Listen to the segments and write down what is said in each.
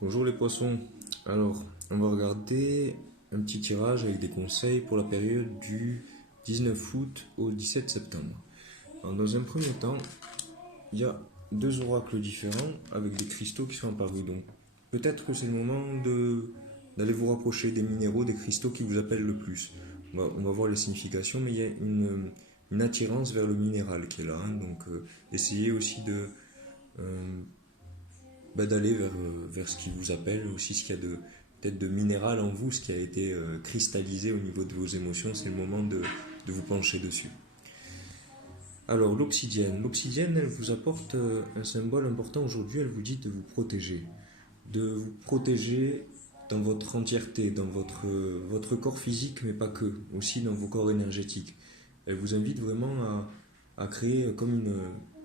Bonjour les poissons. Alors, on va regarder un petit tirage avec des conseils pour la période du 19 août au 17 septembre. Alors, dans un premier temps, il y a deux oracles différents avec des cristaux qui sont apparus. Donc, peut-être que c'est le moment d'aller vous rapprocher des minéraux, des cristaux qui vous appellent le plus. On va voir les significations, mais il y a une attirance vers le minéral qui est là, hein. Donc, essayez aussi euh, d'aller vers ce qui vous appelle, aussi ce qu'il y a peut-être de minéral en vous, ce qui a été cristallisé au niveau de vos émotions, c'est le moment de vous pencher dessus. Alors l'obsidienne. L'obsidienne, elle vous apporte un symbole important aujourd'hui, elle vous dit de vous protéger dans votre entièreté, dans votre corps physique, mais pas que, aussi dans vos corps énergétiques. Elle vous invite vraiment à créer comme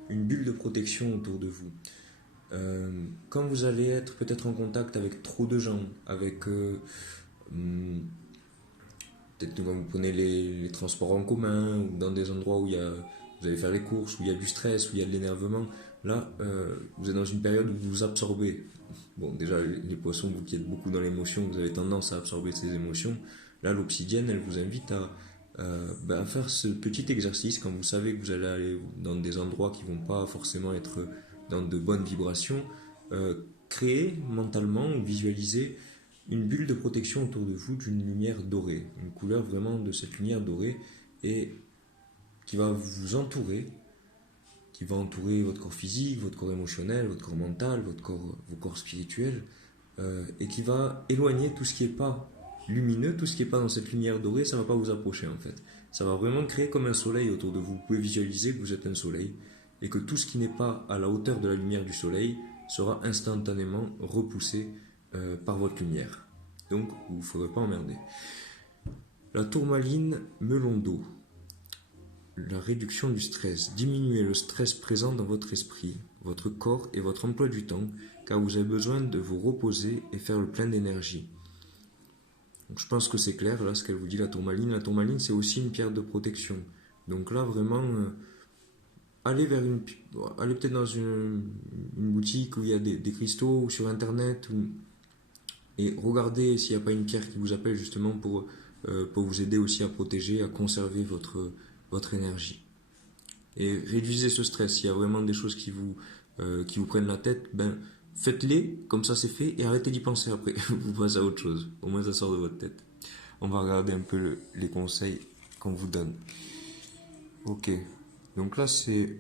une bulle de protection autour de vous. Quand vous allez être peut-être en contact avec trop de gens, avec hum, peut-être quand vous prenez les transports en commun ou dans des endroits où vous allez faire les courses, où il y a du stress, où il y a de l'énervement, là vous êtes dans une période où vous vous absorbez. Bon, déjà les poissons, vous qui êtes beaucoup dans l'émotion, vous avez tendance à absorber ces émotions. Là, l'obsidienne, elle vous invite à faire ce petit exercice quand vous savez que vous allez aller dans des endroits qui vont pas forcément être dans de bonnes vibrations. Créer mentalement ou visualiser une bulle de protection autour de vous d'une lumière dorée, une couleur vraiment de cette lumière dorée et qui va vous entourer, qui va entourer votre corps physique, votre corps émotionnel, votre corps mental, vos corps spirituels, et qui va éloigner tout ce qui n'est pas lumineux, tout ce qui n'est pas dans cette lumière dorée, ça ne va pas vous approcher en fait. Ça va vraiment créer comme un soleil autour de vous. Vous pouvez visualiser que vous êtes un soleil et que tout ce qui n'est pas à la hauteur de la lumière du soleil sera instantanément repoussé par votre lumière. Donc vous ne ferez pas emmerder. La tourmaline melon d'eau. La réduction du stress. Diminuez le stress présent dans votre esprit, votre corps et votre emploi du temps, car vous avez besoin de vous reposer et faire le plein d'énergie. Donc, je pense que c'est clair là ce qu'elle vous dit, la tourmaline. La tourmaline, c'est aussi une pierre de protection. Donc là, vraiment, allez allez peut-être dans une boutique où il y a des cristaux ou sur internet et regardez s'il n'y a pas une pierre qui vous appelle justement pour vous aider aussi à protéger, à conserver votre énergie. Et réduisez ce stress. S'il y a vraiment des choses qui vous prennent la tête, ben faites-les, comme ça c'est fait, et arrêtez d'y penser après. Vous passez à autre chose. Au moins ça sort de votre tête. On va regarder un peu les conseils qu'on vous donne. Ok. Donc là c'est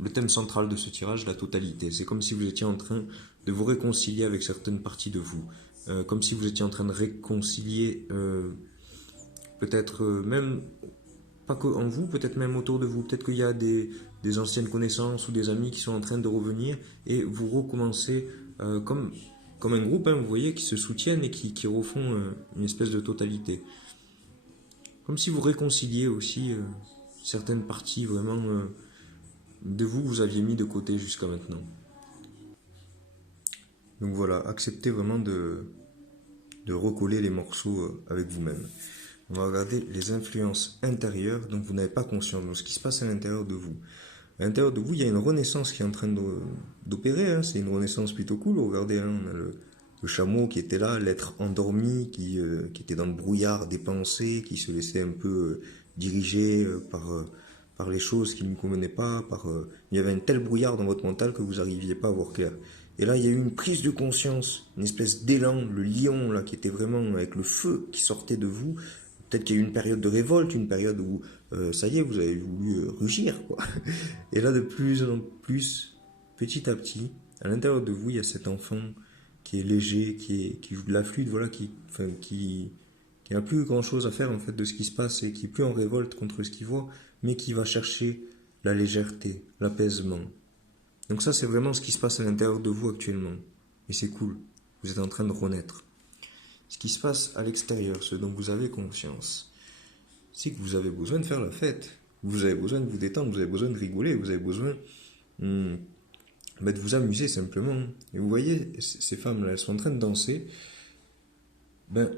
le thème central de ce tirage, la totalité. C'est comme si vous étiez en train de vous réconcilier avec certaines parties de vous. Comme si vous étiez en train de réconcilier peut-être même pas que en vous, peut-être même autour de vous. Peut-être qu'il y a des anciennes connaissances ou des amis qui sont en train de revenir et vous recommencez comme un groupe, hein, vous voyez, qui se soutiennent et qui refont une espèce de totalité. Comme si vous réconciliez aussi certaines parties vraiment de vous que vous aviez mis de côté jusqu'à maintenant. Donc voilà, acceptez vraiment de recoller les morceaux avec vous-même. On va regarder les influences intérieures dont vous n'avez pas conscience, de ce qui se passe à l'intérieur de vous. À l'intérieur de vous, il y a une renaissance qui est en train d'opérer, hein. C'est une renaissance plutôt cool. Regardez, hein, on a le chameau qui était là, l'être endormi, qui était dans le brouillard des pensées, qui se laissait un peu diriger par les choses qui ne lui convenaient pas. Il y avait un tel brouillard dans votre mental que vous n'arriviez pas à voir clair. Et là, il y a eu une prise de conscience, une espèce d'élan, le lion là qui était vraiment avec le feu qui sortait de vous. Peut-être qu'il y a eu une période de révolte, une période où ça y est, vous avez voulu rugir, quoi. Et là, de plus en plus, petit à petit, à l'intérieur de vous, il y a cet enfant qui est léger, qui joue de la flûte, voilà, qui n'a plus grand-chose à faire en fait de ce qui se passe et qui est plus en révolte contre ce qu'il voit, mais qui va chercher la légèreté, l'apaisement. Donc ça, c'est vraiment ce qui se passe à l'intérieur de vous actuellement. Et c'est cool. Vous êtes en train de renaître. Ce qui se passe à l'extérieur, ce dont vous avez conscience, c'est que vous avez besoin de faire la fête. Vous avez besoin de vous détendre, vous avez besoin de rigoler, vous avez besoin de vous amuser simplement. Et vous voyez, ces femmes-là, elles sont en train de danser. Ben,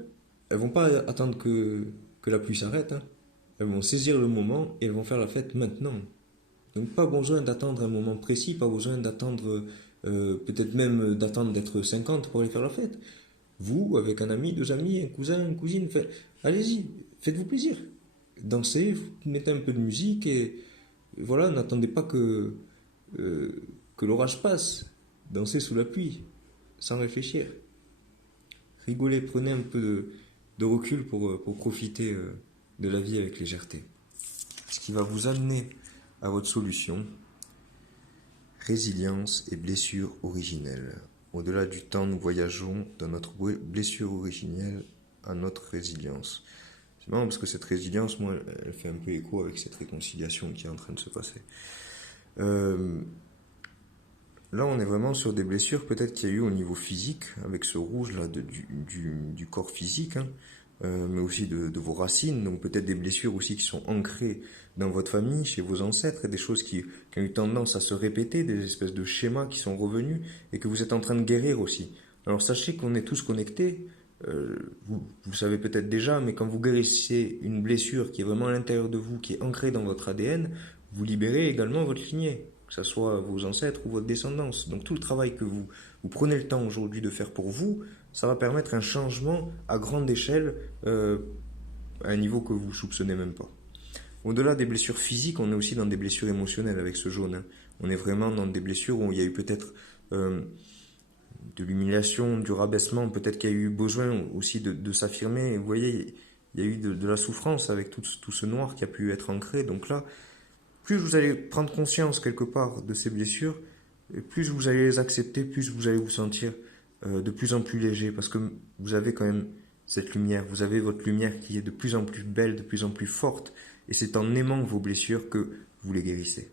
elles vont pas attendre que la pluie s'arrête, hein. Elles vont saisir le moment et elles vont faire la fête maintenant. Donc pas besoin d'attendre un moment précis, pas besoin d'attendre peut-être même d'attendre d'être 50 pour aller faire la fête. Vous, avec un ami, deux amis, un cousin, une cousine, allez-y, faites-vous plaisir. Dansez, mettez un peu de musique et voilà, n'attendez pas que l'orage passe. Dansez sous la pluie, sans réfléchir. Rigolez, prenez un peu de recul pour profiter de la vie avec légèreté. Ce qui va vous amener à votre solution, résilience et blessure originelle. Au-delà du temps, nous voyageons de notre blessure originelle à notre résilience. C'est marrant parce que cette résilience, moi, elle fait un peu écho avec cette réconciliation qui est en train de se passer. Là, on est vraiment sur des blessures peut-être qu'il y a eu au niveau physique, avec ce rouge là du corps physique, hein, mais aussi de vos racines. Donc peut-être des blessures aussi qui sont ancrées dans votre famille, chez vos ancêtres, et des choses qui ont eu tendance à se répéter, des espèces de schémas qui sont revenus et que vous êtes en train de guérir aussi. Alors sachez qu'on est tous connectés. Vous savez peut-être déjà, mais quand vous guérissez une blessure qui est vraiment à l'intérieur de vous, qui est ancrée dans votre ADN, vous libérez également votre lignée, que ce soit vos ancêtres ou votre descendance. Donc tout le travail que vous prenez le temps aujourd'hui de faire pour vous, ça va permettre un changement à grande échelle, à un niveau que vous ne soupçonnez même pas. Au-delà des blessures physiques, on est aussi dans des blessures émotionnelles avec ce jaune, hein. On est vraiment dans des blessures où il y a eu peut-être de l'humiliation, du rabaissement, peut-être qu'il y a eu besoin aussi de s'affirmer. Et vous voyez, il y a eu de la souffrance avec tout ce noir qui a pu être ancré. Donc là, plus vous allez prendre conscience quelque part de ces blessures, et plus vous allez les accepter, plus vous allez vous sentir de plus en plus léger, parce que vous avez quand même cette lumière, vous avez votre lumière qui est de plus en plus belle, de plus en plus forte, et c'est en aimant vos blessures que vous les guérissez.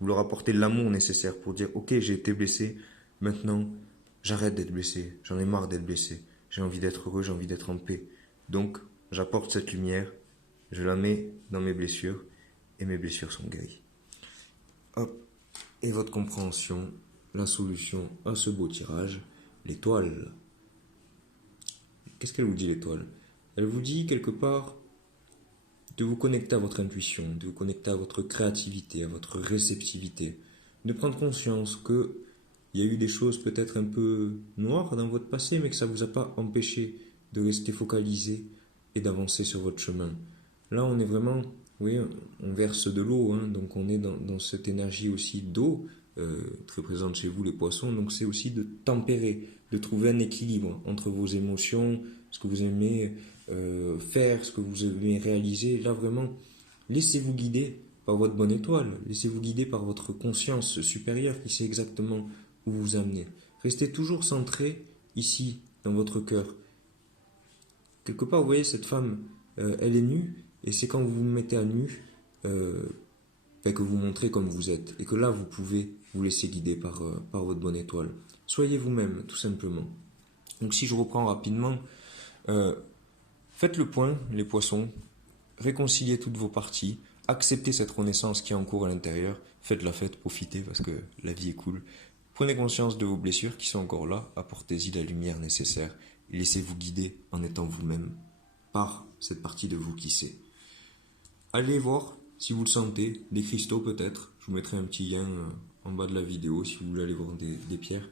Vous leur apportez l'amour nécessaire pour dire, ok, j'ai été blessé, maintenant j'arrête d'être blessé, j'en ai marre d'être blessé, j'ai envie d'être heureux, j'ai envie d'être en paix. Donc j'apporte cette lumière, je la mets dans mes blessures, et mes blessures sont guéries. Hop, et votre compréhension, la solution à ce beau tirage, l'étoile. Qu'est-ce qu'elle vous dit, l'étoile? Elle vous dit quelque part de vous connecter à votre intuition, de vous connecter à votre créativité, à votre réceptivité, de prendre conscience que il y a eu des choses peut-être un peu noires dans votre passé, mais que ça ne vous a pas empêché de rester focalisé et d'avancer sur votre chemin. Là, on est vraiment, oui, on verse de l'eau, hein, donc on est dans cette énergie aussi d'eau, très présente chez vous les poissons, donc c'est aussi de tempérer, de trouver un équilibre entre vos émotions, ce que vous aimez faire, ce que vous aimez réaliser. Là, vraiment, laissez-vous guider par votre bonne étoile, laissez-vous guider par votre conscience supérieure qui sait exactement où vous amener. Restez toujours centré ici, dans votre cœur. Quelque part, vous voyez, cette femme, elle est nue, et c'est quand vous vous mettez à nu que vous montrez comme vous êtes, et que là, vous pouvez vous laisser guider par votre bonne étoile. Soyez vous-même, tout simplement. Donc si je reprends rapidement, faites le point, les poissons, réconciliez toutes vos parties, acceptez cette renaissance qui est en cours à l'intérieur, faites la fête, profitez parce que la vie est cool. Prenez conscience de vos blessures qui sont encore là, apportez-y la lumière nécessaire et laissez-vous guider en étant vous-même par cette partie de vous qui sait. Allez voir, si vous le sentez, des cristaux peut-être, je vous mettrai un petit lien en bas de la vidéo si vous voulez aller voir des pierres.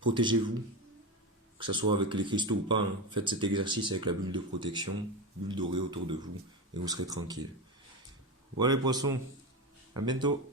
Protégez-vous, que ce soit avec les cristaux ou pas, hein. Faites cet exercice avec la bulle de protection, bulle dorée autour de vous, et vous serez tranquille. Voilà les poissons, à bientôt.